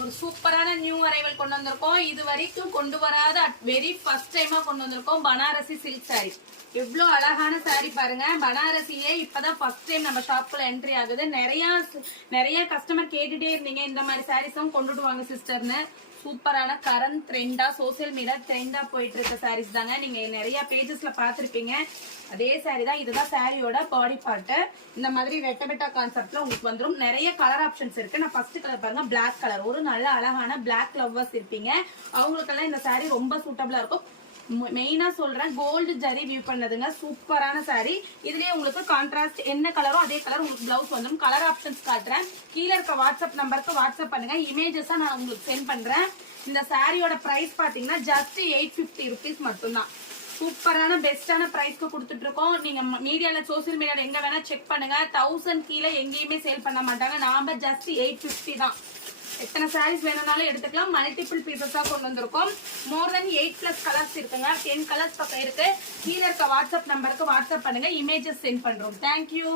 ஒரு சூப்பரான new arrival கொண்டு வந்திருக்கோம். இது வரைக்கும் கொண்டு வராத வெரி ஃபர்ஸ்ட் டைமா கொண்டு வந்திருக்கோம். Banarasi silk sorry. எவ்வளவு அழகான சாரி பாருங்க. பனாரசியே இப்பதான் ஃபர்ஸ்ட் டைம் நம்ம ஷாப்ல என்ட்ரி ஆகுது. நிறைய கஸ்டமர் கேட்டுட்டே இருந்தீங்க இந்த மாதிரி சாரீஸும் கொண்டுட்டு வாங்க சிஸ்டர்னு. சூப்பரான கரண்ட் ட்ரெண்டா சோசியல் மீடியா ட்ரெண்டா போயிட்டு இருக்க சாரீஸ் தாங்க. நீங்க நிறைய பேஜஸ்ல பாத்திருப்பீங்க. அதே சாரி தான். இதுதான் சாரியோட பாடி பார்ட். இந்த மாதிரி வெட்ட கான்செப்ட்ல உங்களுக்கு வந்துடும். நிறைய கலர் ஆப்ஷன்ஸ் இருக்கு. நான் ஃபர்ஸ்ட் கலர் பாருங்க, பிளாக் கலர். ஒரு நல்ல அழகான பிளாக் லவ்வர்ஸ் இருப்பீங்க, அவங்களுக்கெல்லாம் இந்த சாரி ரொம்ப சூட்டபிளா இருக்கும். மெயினா சொல்றேன், கோல்டு ஜரி வியூ பண்ணதுங்க. சூப்பரான சாரி. இதுலயே உங்களுக்கு கான்ட்ராஸ்ட் என்ன கலரோ அதே கலர் உங்களுக்கு பிளவுஸ் வந்துடும். கலர் ஆப்ஷன்ஸ் காட்டுறேன். கீழே இருக்க வாட்ஸ்அப் நம்பருக்கு வாட்ஸ்அப் பண்ணுங்க. இமேஜஸா நான் உங்களுக்கு சென்ட் பண்றேன். இந்த சாரியோட பிரைஸ் பாத்தீங்கன்னா ஜஸ்ட் 850 rupees மட்டும்தான். சூப்பரான பெஸ்டான பிரைஸ்க்கு கொடுத்துட்டு இருக்கோம். நீங்க மீடியால சோசியல் மீடியால எங்க வேணா செக் பண்ணுங்க. 1000 கீழே எங்கேயுமே சேல் பண்ண மாட்டாங்க. நாம ஜஸ்ட் 850 தான். எத்தனை சாரீஸ் வேணும்னாலும் எடுத்துக்கலாம். மல்டிபிள் பீசஸா கொண்டு வந்திருக்கோம். மோர் தென் 8+ கலர்ஸ் இருக்குங்க. 10 கலர்ஸ் பக்கம் இருக்கு. கீழே இருக்க வாட்ஸ்அப் நம்பருக்கு வாட்ஸ்அப் பண்ணுங்க. இமேஜஸ் சென்ட் பண்றோம். தேங்க்யூ.